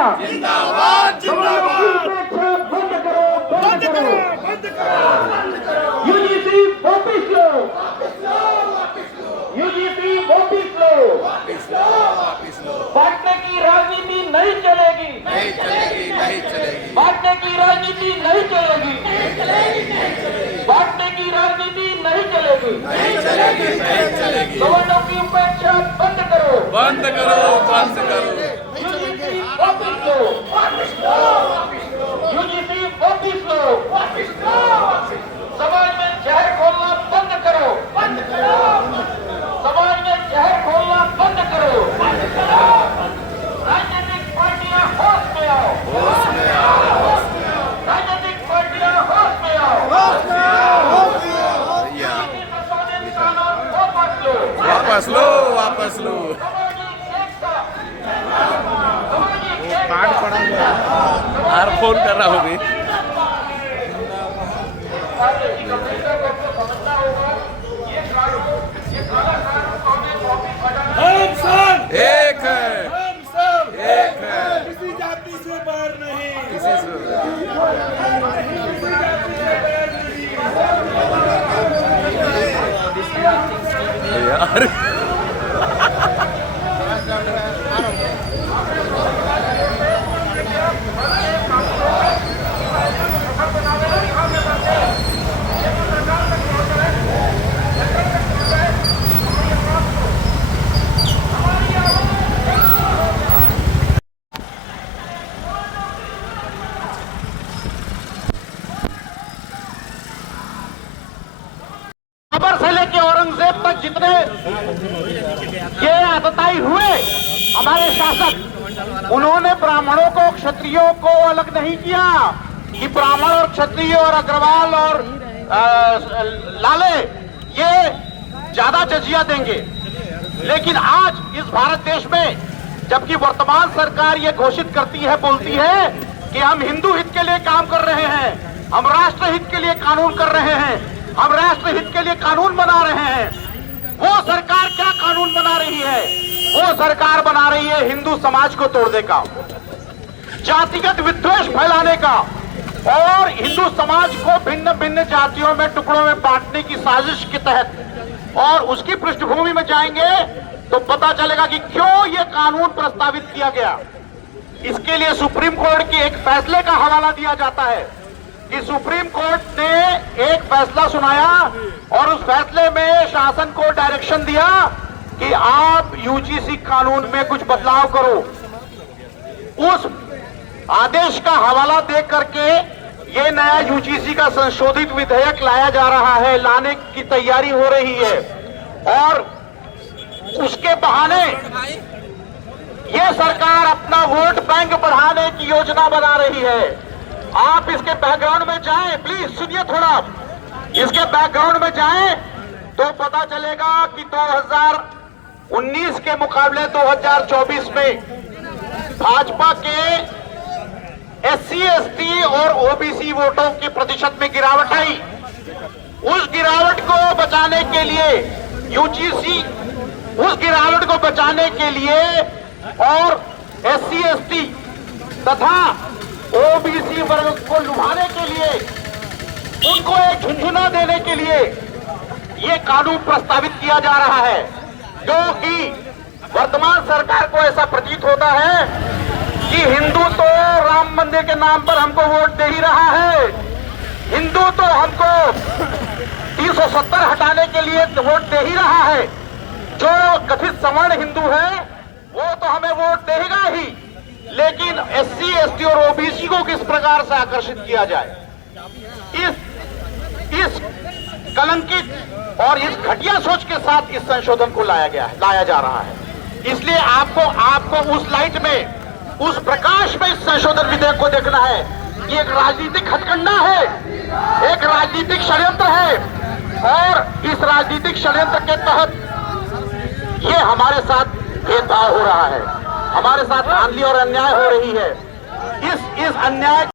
जिंदाबाद जिंदाबाद बंद करो बंद करो बंद करो यूजीसी वापिस लो यूजीसी वापिस लो वापिस लो बांटने की राजनीति नहीं चलेगी नहीं चलेगी बांटने की राजनीति नहीं चलेगी बांटने की राजनीति नहीं चलेगी सवर्णों की उपेक्षा बंद करो यूजीसी वापिस लो यूजीसी वापिस लो समाज में जहर खोलना बंद करो समाज में जहर खोलना बंद करो राजनीतिक पार्टियां होश में आओ राजनीतिक पार्टियां होश में आओ वापस लो कार्ड पड़ा हार फोन कर रहा हूँ भी हम सब एक है हम सब एक है किसी जाति से बाहर नहीं किसी से किसी जाति से बाहर नहीं यार बाबर से लेके औरंगजेब तक जितने ये आतताई हुए हमारे शासक उन्होंने ब्राह्मणों को क्षत्रियों को अलग नहीं किया कि ब्राह्मण और क्षत्रिय और अग्रवाल और लाले ये ज्यादा जजिया देंगे। लेकिन आज इस भारत देश में जबकि वर्तमान सरकार ये घोषित करती है बोलती है कि हम हिंदू हित के लिए काम कर रहे हैं, हम राष्ट्र हित के लिए कानून कर रहे हैं, हम राष्ट्र हित के लिए कानून बना रहे हैं। वो सरकार क्या कानून बना रही है? वो सरकार बना रही है हिंदू समाज को तोड़ने का, जातिगत विद्वेष फैलाने का और हिंदू समाज को भिन्न भिन्न जातियों में टुकड़ों में बांटने की साजिश के तहत। और उसकी पृष्ठभूमि में जाएंगे तो पता चलेगा कि क्यों ये कानून प्रस्तावित किया गया। इसके लिए सुप्रीम कोर्ट के एक फैसले का हवाला दिया जाता है कि सुप्रीम कोर्ट ने एक फैसला सुनाया और उस फैसले में शासन को डायरेक्शन दिया कि आप यूजीसी कानून में कुछ बदलाव करो। उस आदेश का हवाला दे करके ये नया यूजीसी का संशोधित विधेयक लाया जा रहा है, लाने की तैयारी हो रही है। और उसके बहाने ये सरकार अपना वोट बैंक बढ़ाने की योजना बना रही है। आप इसके बैकग्राउंड में जाएं, प्लीज सुनिए थोड़ा, इसके बैकग्राउंड में जाएं तो पता चलेगा कि 2019 के मुकाबले 2024 में भाजपा के एससी एसटी और ओबीसी वोटों के प्रतिशत में गिरावट आई। उस गिरावट को बचाने के लिए यूजीसी, उस गिरावट को बचाने के लिए और एससी एसटी तथा ओबीसी वर्ग को लुभाने के लिए, उनको एक झुंझुना देने के लिए ये कानून प्रस्तावित किया जा रहा है। क्योंकि वर्तमान सरकार को ऐसा प्रतीत होता है कि हिंदू तो राम मंदिर के नाम पर हमको वोट दे ही रहा है, हिंदू तो हमको 370 हटाने के लिए वोट दे ही रहा है, जो कथित सवर्ण हिंदू है वो तो हमें वोट देगा ही, लेकिन एससी एसटी और ओबीसी को किस प्रकार से आकर्षित किया जाए, इस कलंकित और इस घटिया सोच के साथ इस संशोधन को लाया जा रहा है। इसलिए आपको उस लाइट में, उस प्रकाश में इस संशोधन विधेयक को देखना है कि एक राजनीतिक हथकंडा है, एक राजनीतिक षड्यंत्र है और इस राजनीतिक षड्यंत्र के तहत ये हमारे साथ भेदभाव हो रहा है, हमारे साथ धांधली और अन्याय हो रही है। इस अन्याय